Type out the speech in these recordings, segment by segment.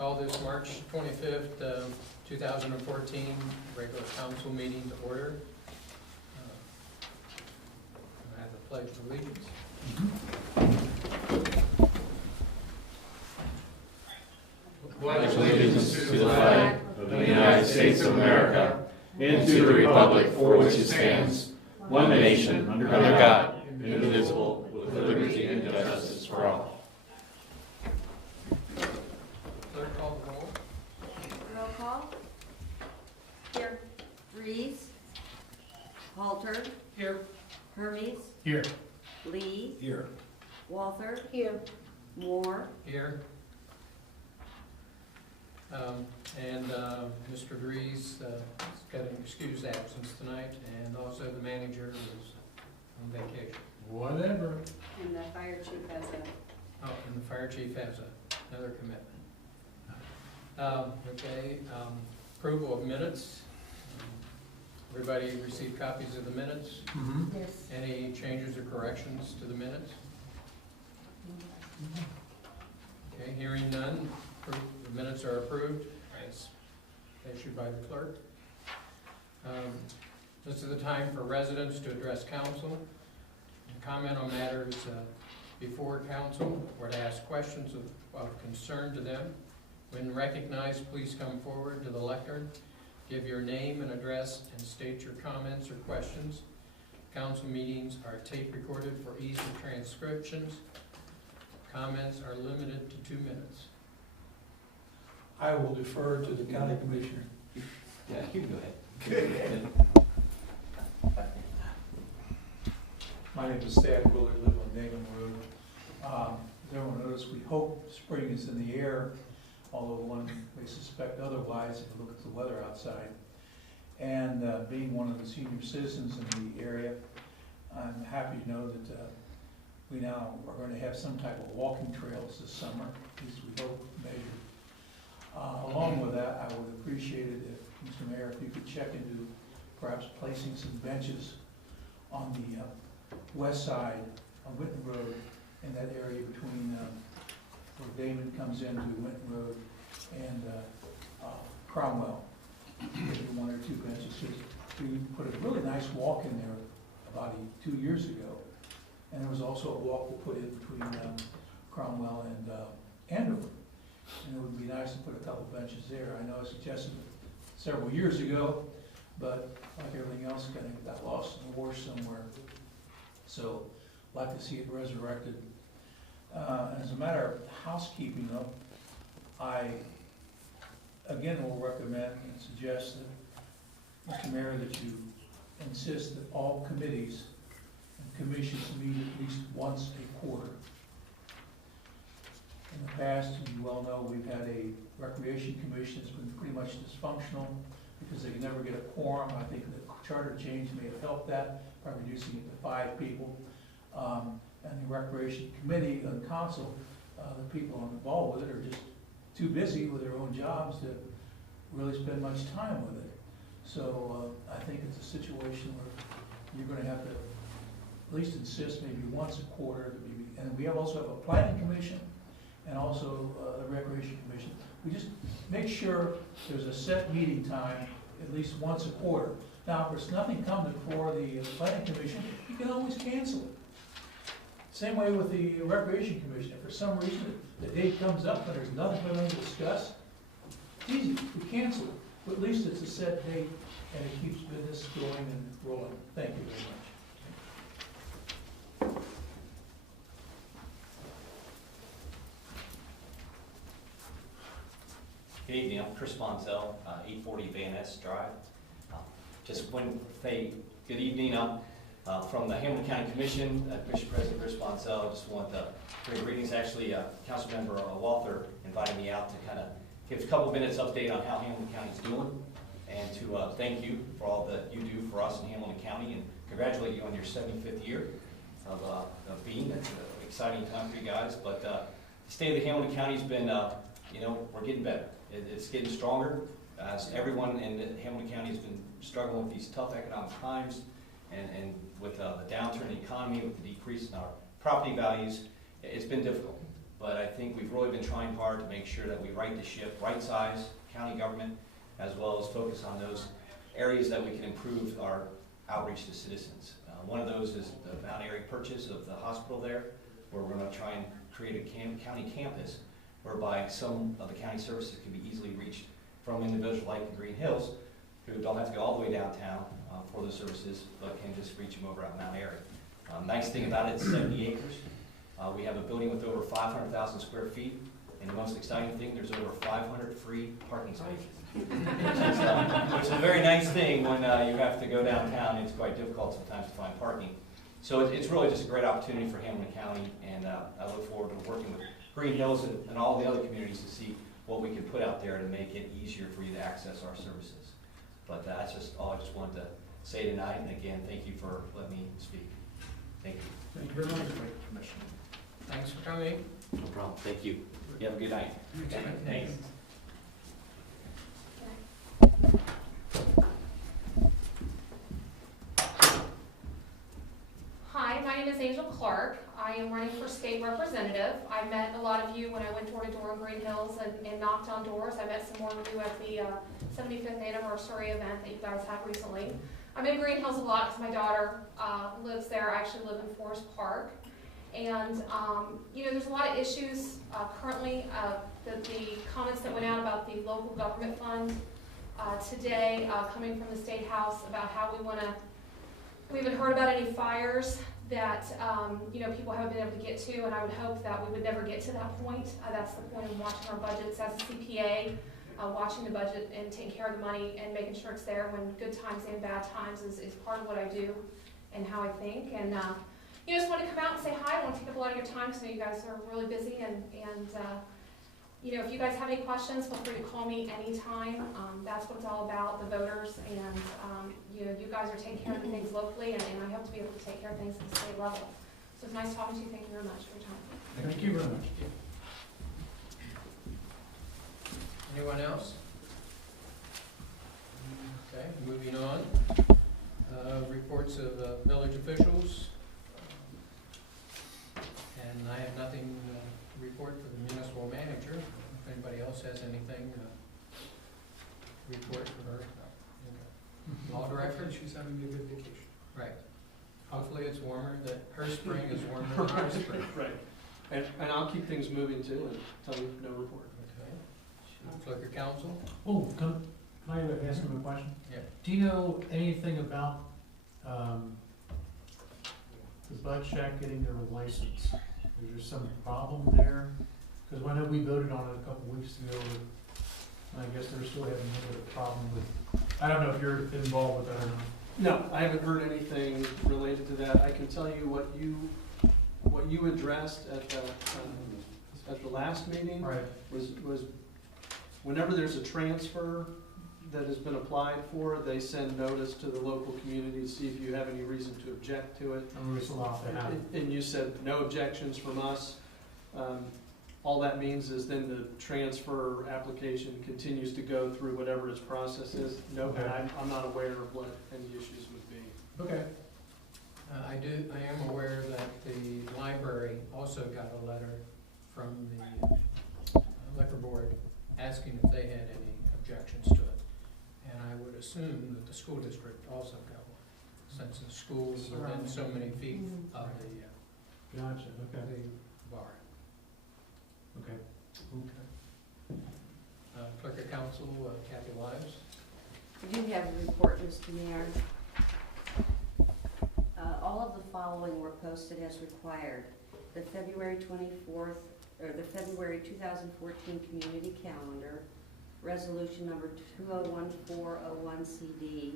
Call this March 25th, 2014 regular council meeting to order. I have the Pledge of Allegiance. Pledge allegiance to the flag of the United States of America and to the republic for which it stands, one nation, under God, indivisible, with liberty and justice for all. Clerk, call the roll. Roll call. Here. Reeves. Halter. Here. Hermes. Here. Lee. Here. Walther. Here. Moore. Here. Mr. Dries has got an excused absence tonight, and also the manager is on vacation. Whatever. And the fire chief has And the fire chief has another commitment. Approval of minutes. Everybody received copies of the minutes? Yes. Any changes or corrections to the minutes? Okay, hearing none, the minutes are approved as issued by the clerk. This is the time for residents to address council and comment on matters before council, or to ask questions of concern to them. When recognized, please come forward to the lectern, give your name and address, and state your comments or questions. Council meetings are tape recorded for ease of transcriptions. Comments are limited to 2 minutes. I will defer to the county commissioner. Yeah, you can go ahead. My name is Thad Willard, live on Dagon Road. As everyone knows, we hope spring is in the air, although one may suspect otherwise if you look at the weather outside. And being one of the senior citizens in the area, I'm happy to know that we now are going to have some type of walking trails this summer, at least we hope measured. Along with that, I would appreciate it if, Mr. Mayor, if you could check into perhaps placing some benches on the west side of Winton Road, in that area between where Damon comes into Winton Road and Cromwell. Maybe 1 or 2 benches. We put a really nice walk in there about 2 years ago. And there was also a walk we put in between Cromwell and Andover. And it would be nice to put a couple benches there. I know I suggested it several years ago, but like everything else, kind of got lost in the wash somewhere. So I'd like to see it resurrected. As a matter of housekeeping, though, I again will recommend and suggest that, Mr. Mayor, that you insist that all committees and commissions meet at least once a quarter. In the past, as you well know, we've had a recreation commission that's been pretty much dysfunctional because they can never get a quorum. I think the charter change may have helped that by reducing it to 5 people. And the recreation committee and council, the people involved with it are just too busy with their own jobs to really spend much time with it. So I think it's a situation where you're going to have to at least insist maybe once a quarter. And we also have a planning commission and also the recreation commission. We just make sure there's a set meeting time at least once a quarter. Now, if there's nothing coming before the planning commission, you can always cancel it. Same way with the recreation commission. If for some reason the date comes up and there's nothing for them to discuss, it's easy, we cancel it. But at least it's a set date and it keeps business going and rolling. Thank you very much. Good evening, I'm Chris Monzel, 840 Van Ness Drive. Just want to say good evening. From the Hamilton County Commission, Commission President Chris Monzel. I just want to bring greetings. Actually, Councilmember Walther invited me out to kind of give a couple minutes update on how Hamilton County is doing, and to thank you for all that you do for us in Hamilton County, and congratulate you on your 75th year of being. That's an exciting time for you guys. But the state of the Hamilton County has been, we're getting better. It's getting stronger. As everyone in Hamilton County has been struggling with these tough economic times, and with the downturn in the economy, with the decrease in our property values, it's been difficult. but I think we've really been trying hard to make sure that we right the ship, right size county government, as well as focus on those areas that we can improve our outreach to citizens. One of those is the Mount Airy purchase of the hospital there, where we're going to try and create a county campus whereby some of the county services can be easily reached from individuals like the Greenhills, who don't have to go all the way downtown for the services, but can just reach them over at Mount Airy. Nice thing about it, it's 70 acres. We have a building with over 500,000 square feet, and the most exciting thing, there's over 500 free parking spaces. Which is a very nice thing when you have to go downtown. It's quite difficult sometimes to find parking. So it's really just a great opportunity for Hamilton County, and I look forward to working with Greenhills and all the other communities to see what we can put out there to make it easier for you to access our services. But that's just all I just wanted to say tonight, and again, thank you for letting me speak. Thank you. Thank you very much, Commissioner. Thanks for coming. No problem. Thank you. You have a good night. Thanks. Hi, my name is Angel Clark. I am running for state representative. I met a lot of you when I went door to door in Greenhills and knocked on doors. I met some more of you at the 75th anniversary event that you guys had recently. I'm in Greenhills a lot because my daughter lives there. I actually live in Forest Park. And, you know, there's a lot of issues currently. The comments that went out about the local government fund today coming from the State House about how we haven't heard about any fires that, you know, people haven't been able to get to, and I would hope that we would never get to that point. That's the point of watching our budgets as a CPA, watching the budget and taking care of the money and making sure it's there when good times and bad times is part of what I do and how I think. And you just want to come out and say hi. I don't want to take up a lot of your time because I know you guys are really busy. And you know, if you guys have any questions, feel free to call me anytime. That's what it's all about, the voters. And you know, you guys are taking care of things locally, and I hope to be able to take care of things at the state level. So it's nice talking to you. Thank you very much for your time. Thank you very much. Anyone else? Okay, moving on. Reports of village officials. And I have nothing to report for the municipal manager. If anybody else has anything to report for her. Law director? She's having a good vacation. Right. Hopefully it's warmer, that her spring is warmer than our spring. Right. And I'll keep things moving too and tell you no report. Okay. Flicker Council? Oh, can I ask him a question? Yeah. Do you know anything about the Bud Shack getting their license? Is there some problem there? Because I know we voted on it a couple weeks ago, and I guess they're still having a little bit of problem with, I don't know if you're involved with that or not. No, I haven't heard anything related to that. I can tell you what you addressed at the last meeting Right. was whenever there's a transfer that has been applied for, they send notice to the local community to see if you have any reason to object to it. And we're still off to have. And you said no objections from us. All that means is then the transfer application continues to go through whatever its process is. No, Okay. I'm not aware of what any issues would be. Okay. I am aware that the library also got a letter from the liquor board asking if they had any objections to it. And I would assume that the school district also got one, since the school is within so many feet of Gotcha, okay. the bar. Okay. Clerk of Council, Kathy Wives. I do have a report, Mr. Mayor. All of the following were posted as required. The February 24th, or the February 2014 Community Calendar, Resolution number 201401 CD,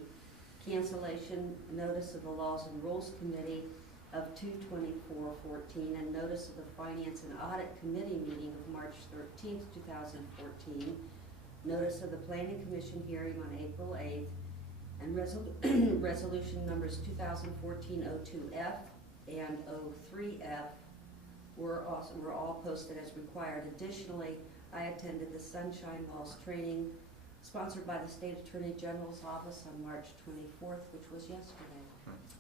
cancellation notice of the Laws and Rules Committee of 2/24/14, and notice of the Finance and Audit Committee meeting of March 13th, 2014, notice of the Planning Commission hearing on April 8th, and resolution numbers 2014-02F and 03F were all posted as required. Additionally, I attended the Sunshine Laws training sponsored by the State Attorney General's Office on March 24th, which was yesterday.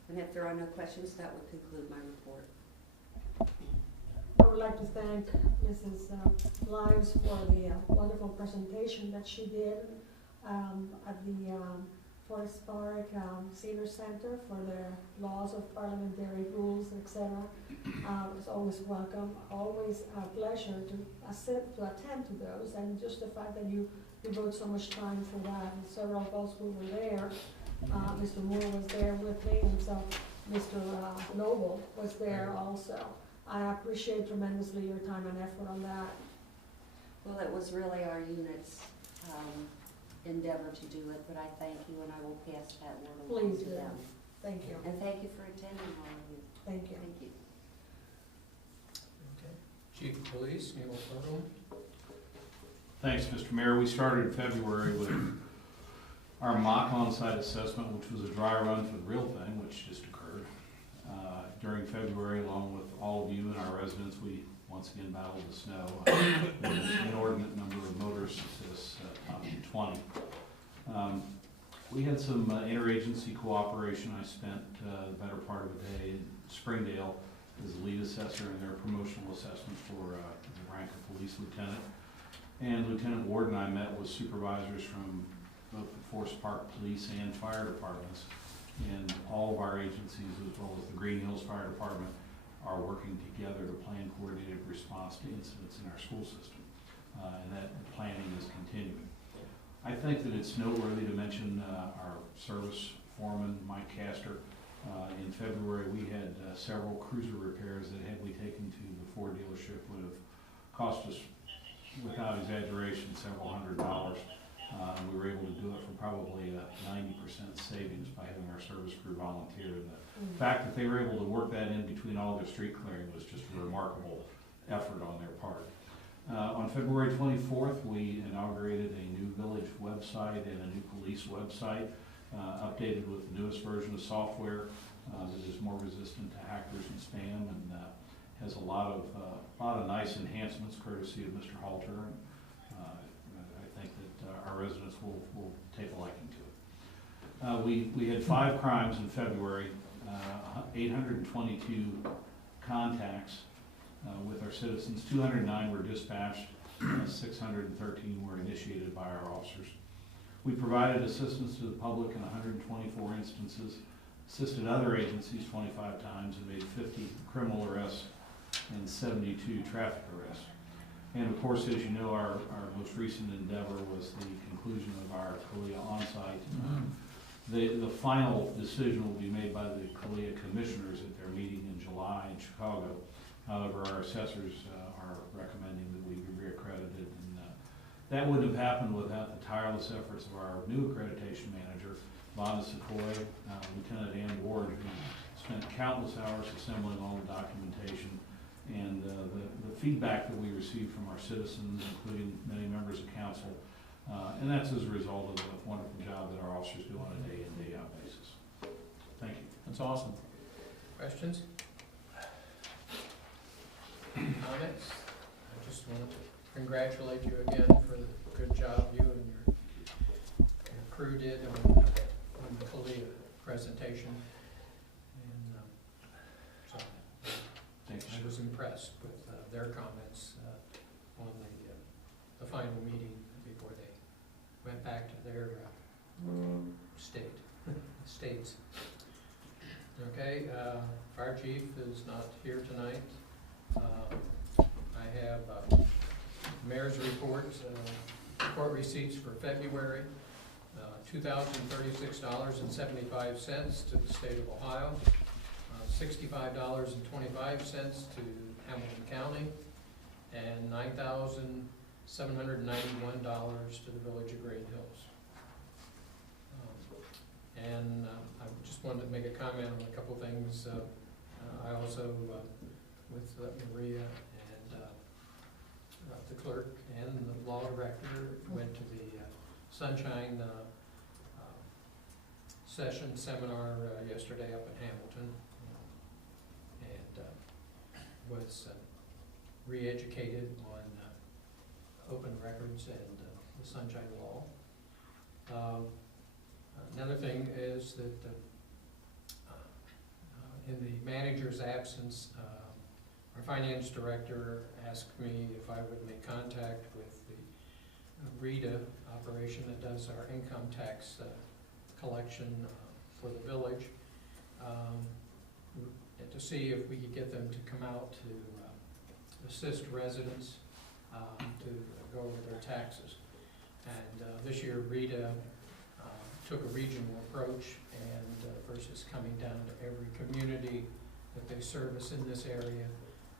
And if there are no questions, that would conclude my report. would like to thank Mrs. Lives for the wonderful presentation that she did at the Forest Park Senior Center for their laws of parliamentary rules, etc. It's always welcome, always a pleasure to attend to those, and just the fact that you devote so much time for that. And several of us who were there, Mr. Moore was there with me, and so Mr. Noble was there also. I appreciate tremendously your time and effort on that. Well, it was really our unit's endeavor to do it, but I thank you, and I will pass that word along Please to do. them. Thank you. And thank you for attending, all of you. Thank you. Thank you. Okay. Chief of Police, Neil Furlong. Thanks, Mr. Mayor. We started in February with our mock on-site assessment, which was a dry run for the real thing, which just occurred. During February, along with all of you and our residents, we once again battled the snow. With an inordinate number of motorists, up to 20. We had some interagency cooperation. I spent the better part of a day in Springdale as the lead assessor in their promotional assessment for the rank of police lieutenant. And Lieutenant Ward and I met with supervisors from both the Forest Park Police and Fire Departments. And all of our agencies, as well as the Greenhills Fire Department, are working together to plan coordinated response to incidents in our school system. And that planning is continuing. I think that it's noteworthy to mention our service foreman, Mike Castor. In February, we had several cruiser repairs that, had we taken to the Ford dealership, would have cost us, without exaggeration, several $100s. We were able to do it for probably a 90% savings by having our service crew volunteer. And the fact that they were able to work that in between all their street clearing was just a remarkable effort on their part. On February 24th, we inaugurated a new village website and a new police website, updated with the newest version of software that is more resistant to hackers and spam, and has a lot of nice enhancements courtesy of Mr. Halter. And, I think that our residents will take a liking to it. We had 5 crimes in February, 822 contacts with our citizens. 209 were dispatched, 613 were initiated by our officers. We provided assistance to the public in 124 instances, assisted other agencies 25 times, and made 50 criminal arrests and 72 traffic arrests. And of course, as you know, our most recent endeavor was the conclusion of our CALEA onsite. The final decision will be made by the CALEA commissioners at their meeting in July in Chicago. However, our assessors are recommending that we be reaccredited, and that wouldn't have happened without the tireless efforts of our new accreditation manager, Vonda Sequoia, Lieutenant Ann Ward, who spent countless hours assembling all the documentation, and the feedback that we received from our citizens, including many members of council, and that's as a result of the wonderful job that our officers do on a day-in, day-out basis. Thank you. That's awesome. Questions? Comments? I just want to congratulate you again for the good job you and your crew did on the CALEA presentation. And so Thanks. I was impressed with their comments on the final meeting before they went back to their states. Okay, Fire Chief is not here tonight. I have Mayor's report, court receipts for February, $2,036.75 to the state of Ohio, $65.25 to Hamilton County, and $9,791 to the village of Greenhills. And I just wanted to make a comment on a couple things. I also, with Maria and the clerk and the law director, went to the Sunshine seminar yesterday up in Hamilton, and was re-educated on open records and the Sunshine Law. Another thing is that in the manager's absence, Our finance director asked me if I would make contact with the RETA operation that does our income tax collection for the village, and to see if we could get them to come out to assist residents to go over their taxes. And this year RETA took a regional approach, and versus coming down to every community that they service in this area,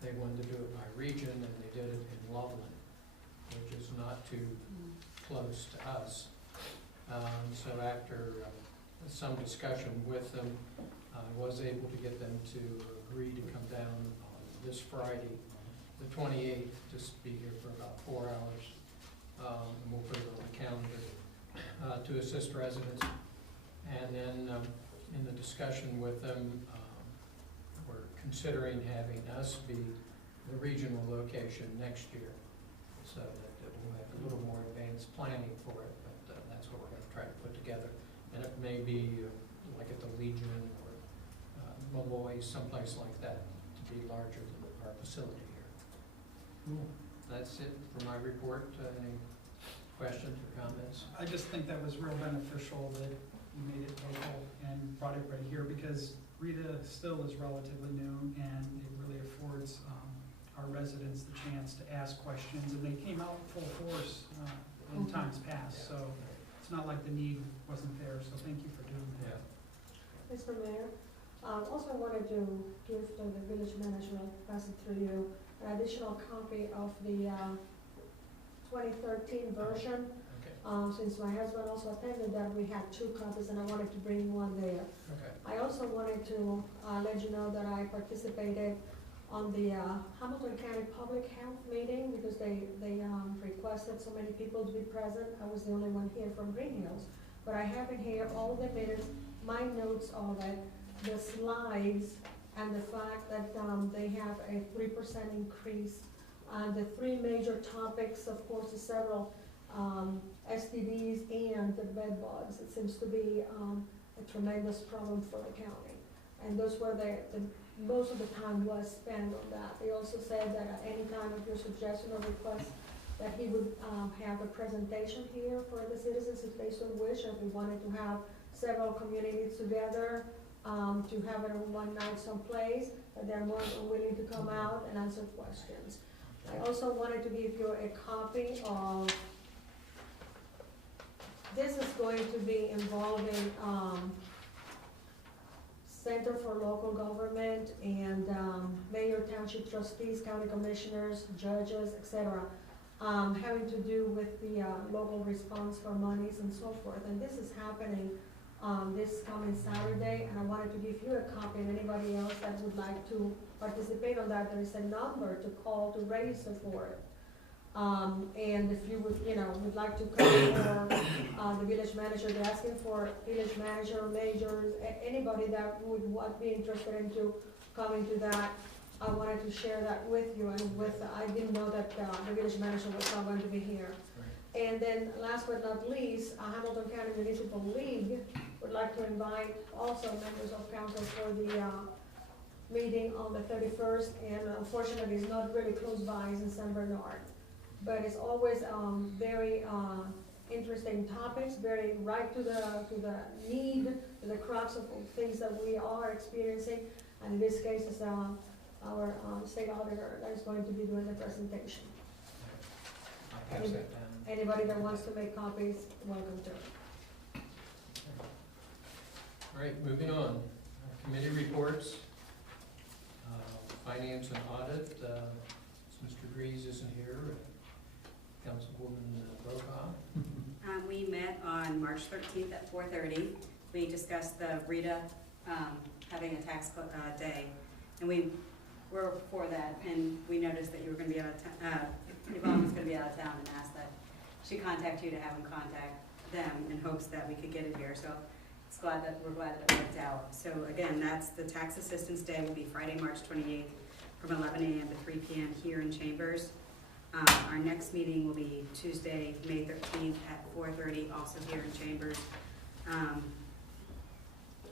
they wanted to do it by region, and they did it in Loveland, which is not too close to us. So after some discussion with them, I was able to get them to agree to come down on this Friday, the 28th, just be here for about 4 hours. And we'll put it on the calendar to assist residents. And then in the discussion with them, we're considering having us be the regional location next year, so that we'll have a little more advanced planning for it, but that's what we're going to try to put together. And it may be like at the Legion or Malloy, someplace like that, to be larger than our facility here. Cool. That's it for my report. Any questions or comments? I just think that was real beneficial that you made it local and brought it right here, because RETA still is relatively new, and it really affords our residents the chance to ask questions, and they came out full force in times past, so it's not like the need wasn't there, so thank you for doing that. Mr. Mayor, also wanted to give to the village manager, pass it through you, an additional copy of the 2013 version. Okay. Since my husband also attended that, we had 2 copies, and I wanted to bring one there. Okay. I also wanted to let you know that I participated on the Hamilton County Public Health meeting, because they requested so many people to be present. I was the only one here from Greenhills, but I have in here all the minutes, my notes of it, the slides, and the fact that they have a 3% increase. The 3 major topics, of course, the several STDs and the bed bugs. It seems to be a tremendous problem for the county. And those were most of the time was spent on that. They also said that at any time of your suggestion or request, that he would have a presentation here for the citizens if they so wish, if we wanted to have several communities together, to have it on one night someplace, that they're more than willing to come out and answer questions. I also wanted to give you a copy of, this is going to be involving Center for Local Government and mayor, township trustees, county commissioners, judges, etc., having to do with the local response for monies and so forth. And this is happening this coming Saturday, and I wanted to give you a copy, and anybody else that would like to participate on that, there is a number to call to register for it. And if you would like to come, or the village manager, they're asking for village manager, majors, anybody that would be interested into coming to that. I wanted to share that with you, and I didn't know that the village manager was not going to be here. Right. And then last but not least, Hamilton County Municipal League would like to invite also members of council for the meeting on the 31st, and unfortunately it's not really close by, it's in San Bernard. But it's always very interesting topics, very right to the need, to the crux of things that we are experiencing. And in this case, it's our state auditor that is going to be doing the presentation. I'll pass that down. Anybody that wants to make copies, welcome to. All right, moving on. Committee reports. Finance and audit. Mr. Greaves isn't here. Councilwoman Brokaw. We met on March 13th at 4:30. We discussed the RETA having a tax day, and we were for that, and we noticed that you were going to be out of town, Yvonne was going to be out of town, and asked that she contact you to have them contact them in hopes that we could get it here. So we're glad that it worked out. So again, that's the tax assistance day will be Friday, March 28th from 11 a.m. to 3 p.m. here in Chambers. Our next meeting will be Tuesday, May 13th at 4:30, also here in Chambers.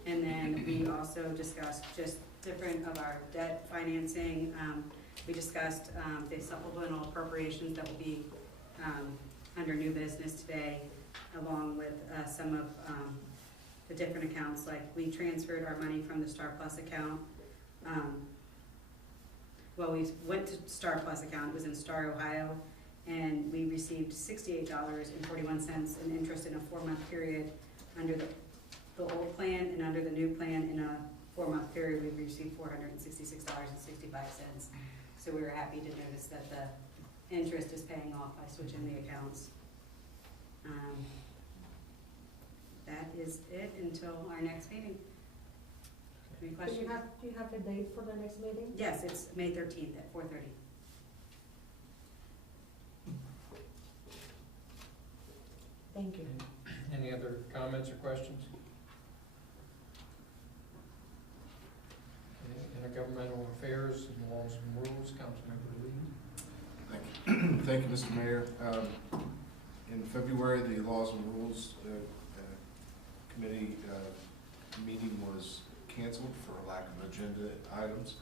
And then we also discussed just different of our debt financing. We discussed the supplemental appropriations that will be under new business today, along with some of the different accounts, like we transferred our money from the Star Plus account. Well, we went to Star Plus account, it was in Star, Ohio, and we received $68.41 in interest in a 4-month period under the old plan, and under the new plan in a 4-month period, we received $466.65. So we were happy to notice that the interest is paying off by switching the accounts. That is it until our next meeting. Any Do questions? you have the date for the next meeting? Yes, it's May 13th at 4:30. Thank you. Any other comments or questions? Okay, Intergovernmental Affairs and Laws and Rules, Councilmember Lee. Thank you, Mr. Mayor. In February, the Laws and Rules Committee meeting was canceled for lack of agenda items.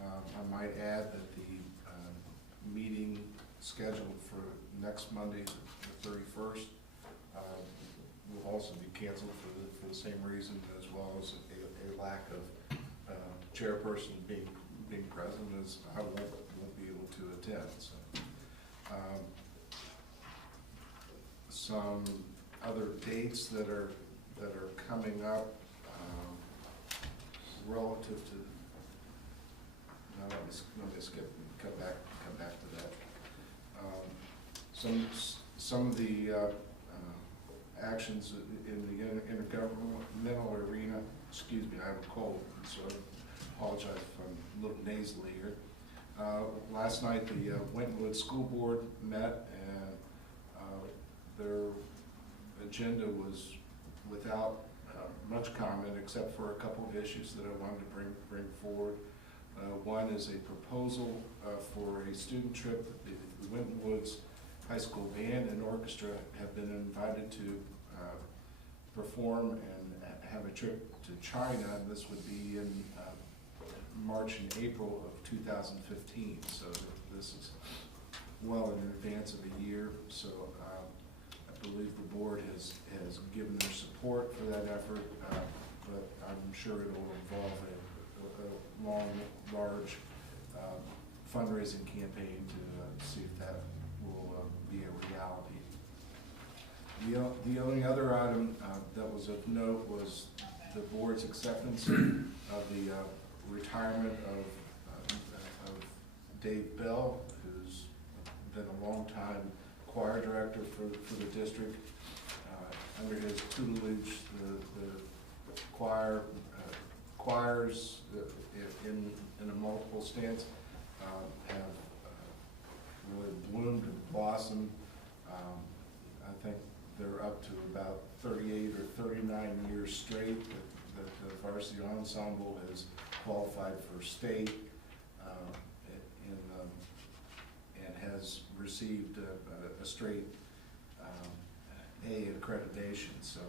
I might add that the meeting scheduled for next Monday, the 31st, will also be canceled for the same reason, as well as a lack of chairperson being present, as I won't be able to attend. So, some other dates that are coming up relative to. Now let me skip and come back to that. Some of the actions in the intergovernmental arena. Excuse me, I have a cold, so I apologize if I'm a little nasally here. Last night, the Wentwood School Board met, and their agenda was without much comment, except for a couple of issues that I wanted to bring forward. One is a proposal for a student trip. The Winton Woods High School Band and Orchestra have been invited to perform and have a trip to China, and this would be in March and April of 2015. So this is well in advance of a year. So I believe the board has given their support for that effort, but I'm sure it will involve a long, large fundraising campaign to see if that will be a reality. The only other item that was of note was the board's acceptance of the retirement of Dave Bell, who's been a long-time choir director for the district. Under his tutelage, the choirs in a multiple stance have really bloomed and blossomed. I think they're up to about 38 or 39 years straight that the varsity ensemble has qualified for state and has received a straight A accreditation. So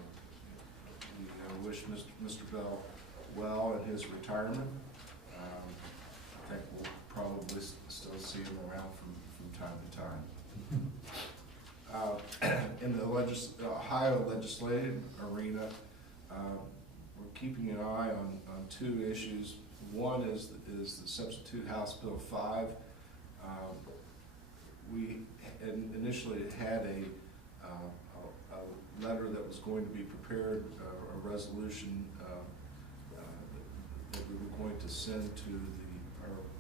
we wish Mr. Bell well in his retirement. I think we'll probably still see him around from time to time. In the Ohio legislative arena, we're keeping an eye on two issues. One is the substitute House Bill 5. We initially had a letter that was going to be prepared, a resolution that we were going to send to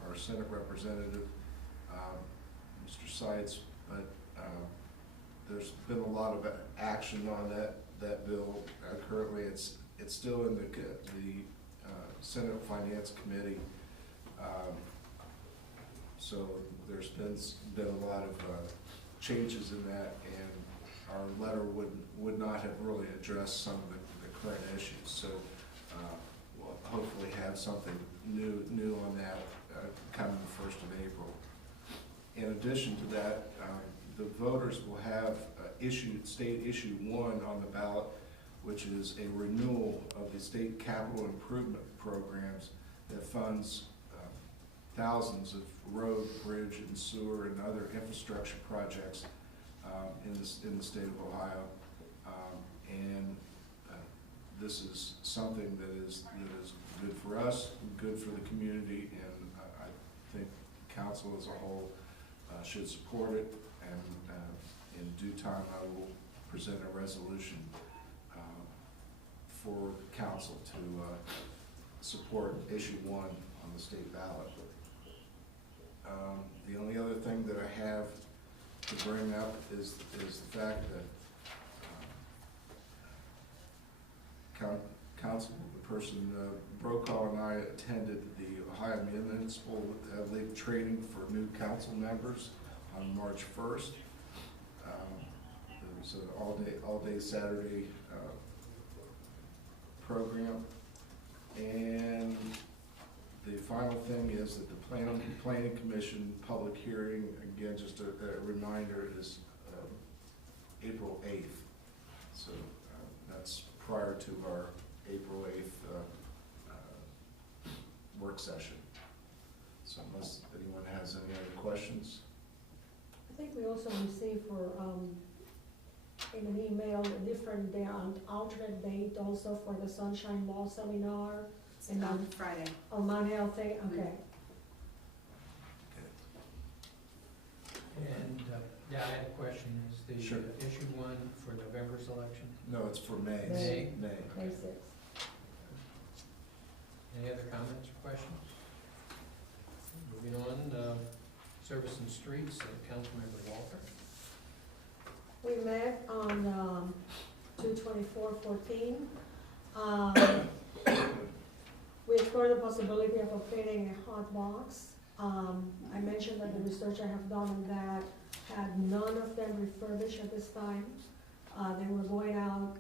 our Senate representative, Mr. Seitz, but there's been a lot of action on that bill. Currently, it's still in the Senate Finance Committee, so there's been a lot of changes in that, and our letter would not have really addressed some of the current issues. So we'll hopefully have something new on that coming the 1st of April. In addition to that, the voters will have State Issue 1 on the ballot, which is a renewal of the state capital improvement programs that funds thousands of road, bridge, and sewer and other infrastructure projects in the state of Ohio. And this is something that is good for us, good for the community, and I think council as a whole should support it. And in due time, I will present a resolution for council to support issue 1 on the state ballot. The only other thing that I have to bring up is the fact that Councilperson Brokaw and I attended the Ohio Municipal League training for new council members on March 1st. It was an all-day Saturday program. And the final thing is that the Planning Commission public hearing, again, just a reminder, is April 8th. So that's prior to our April 8th work session. So unless anyone has any other questions. I think we also received in an email a different day, alternate date also for the Sunshine Law Seminar. It's And on Friday. On Mount Health Day, okay. And, yeah, I had a question. Is the Sure. issue 1 for November's election? No, it's for May. May. May. May 6th. Any other comments or questions? Moving on, Service and Streets, Councilmember Walker. We met on 2/24/14. We explored the possibility of obtaining a hot box. I mentioned that the research I have done on that had none of them refurbished at this time. They were going out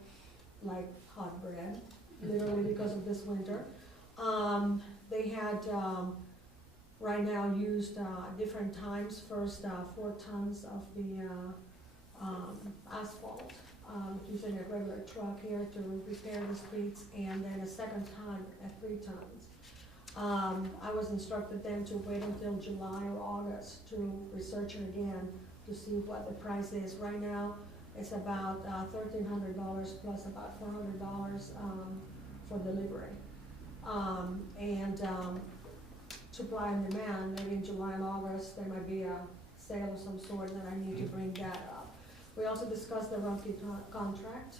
like hot bread, literally because of this winter. They had right now used different times. First, 4 tons of the asphalt, using a regular truck here to repair the streets, and then a second time at 3 tons. I was instructed then to wait until July or August to research it again to see what the price is. Right now, it's about $1,300 plus about $400 for delivery. Supply and demand, maybe in July and August, there might be a sale of some sort, and I need to bring that up. We also discussed the Rumpke contract.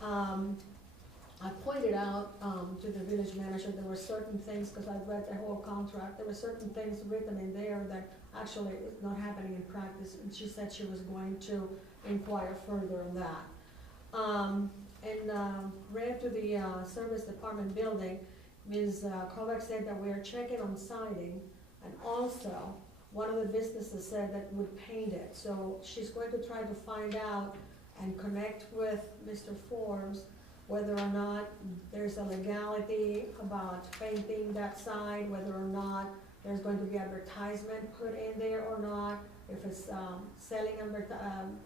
I pointed out to the village manager there were certain things, because I read the whole contract, there were certain things written in there that actually is not happening in practice, and she said she was going to inquire further on that. Ran to the service department building, Ms. Kovac said that we are checking on siding, and also one of the businesses said that would paint it. So she's going to try to find out and connect with Mr. Forbes whether or not there's a legality about painting that side, whether or not there's going to be advertisement put in there or not, if it's selling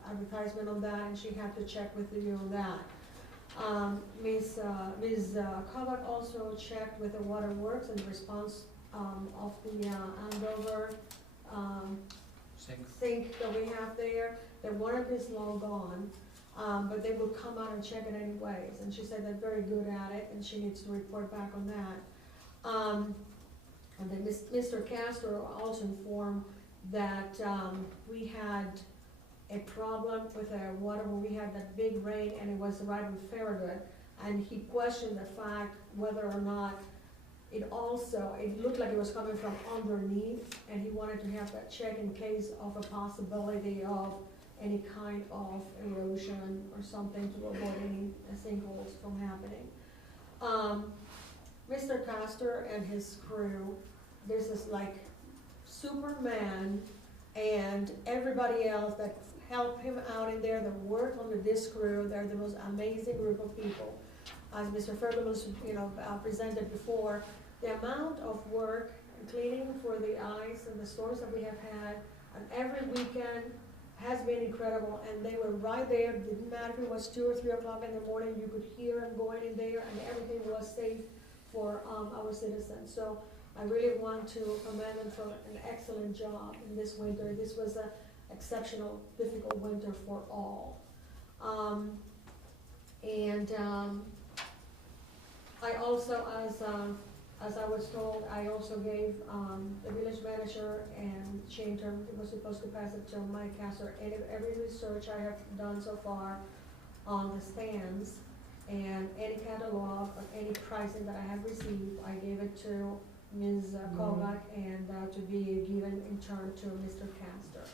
advertisement on that, and she had to check with you on that. Ms. Kovac also checked with the Water Works in response of the Andover sink that we have there. The water is long gone, but they will come out and check it anyways. And she said they're very good at it, and she needs to report back on that. And then Mr. Castro also informed that we had a problem with the water when we had that big rain, and it was right in Farragut. And he questioned the fact whether or not it looked like it was coming from underneath, and he wanted to have that check in case of a possibility of any kind of erosion or something to avoid any sinkholes from happening. Mr. Castor and his crew, this is like Superman and everybody else that helped him out in there, that worked under this crew. They're the most amazing group of people. As Mr. Ferguson, presented before, the amount of work and cleaning for the ice and the storms that we have had, and every weekend has been incredible. And they were right there. It didn't matter if it was 2 or 3 o'clock in the morning. You could hear them going in there, and everything was safe for our citizens. So I really want to commend them for an excellent job in this winter. This was an exceptional, difficult winter for all. I also, as I was told, I also gave the village manager and Shainter, was supposed to pass it to Mike Casser, every research I have done so far on the stands and any catalog of any pricing that I have received, I gave it to Ms. Kovac and to be given in turn to Mr. Castor.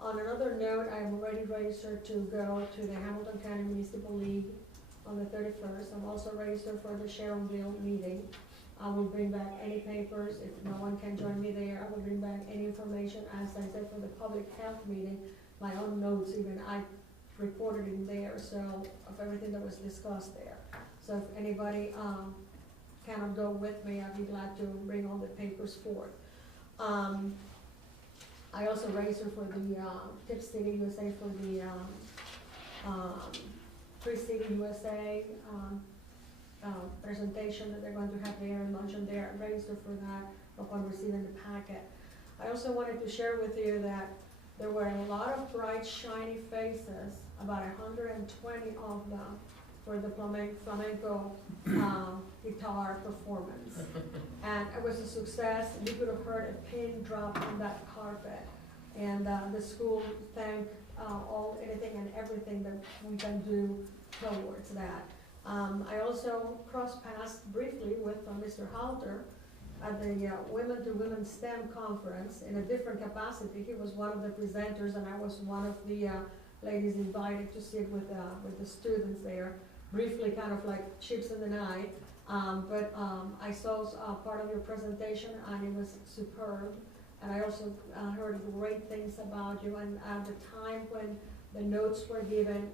On another note, I am already registered to go to the Hamilton County Municipal League on the 31st. I'm also registered for the Sharonville meeting. I will bring back any papers. If no one can join me there, I will bring back any information. As I said, for the public health meeting, my own notes, even I recorded in there, so of everything that was discussed there. So if anybody cannot go with me, I'd be glad to bring all the papers forth. I also registered for the Tip City USA for the Free City USA presentation that they're going to have there and luncheon there. I registered for that upon receiving the packet. I also wanted to share with you that there were a lot of bright, shiny faces, about 120 of them, for the flamenco guitar performance. And it was a success. You could have heard a pin drop on that carpet. And the school thanked anything and everything that we can do towards that. I also crossed paths briefly with Mr. Halter at the Women to Women STEM conference in a different capacity. He was one of the presenters, and I was one of the ladies invited to sit with the students there, briefly, kind of like chips in the night. I saw part of your presentation, and it was superb. And I also heard great things about you, and at the time when the notes were given,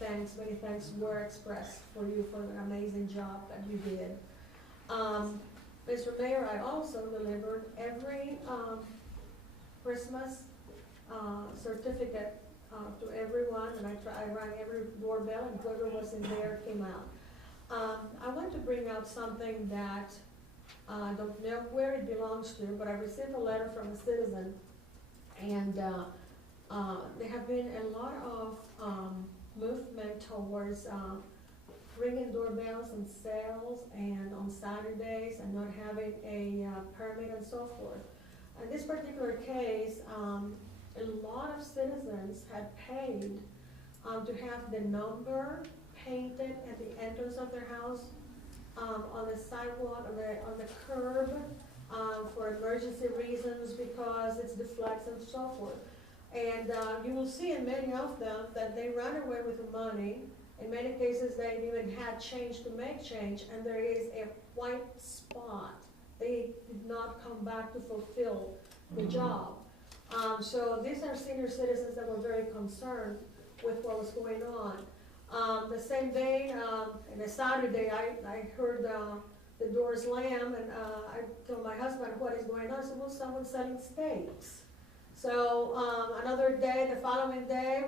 many thanks were expressed for you for an amazing job that you did. Mr. Mayor, I also delivered every Christmas certificate to everyone, and I rang every doorbell, and whoever was in there came out. I want to bring out something that I don't know where it belongs to, but I received a letter from a citizen, and there have been a lot of movement towards ringing doorbells and sales and on Saturdays and not having a permit and so forth. In this particular case, a lot of citizens had paid to have the number painted at the entrance of their house, on the sidewalk, on the curb, for emergency reasons, because it's deflects and so forth. And you will see in many of them that they run away with the money. In many cases, they even had change to make change, and there is a white spot. They did not come back to fulfill the job. So these are senior citizens that were very concerned with what was going on. The same day, on a Saturday, I heard the door slam, and I told my husband what is going on. I said, well, someone's selling steaks. So another day, the following day,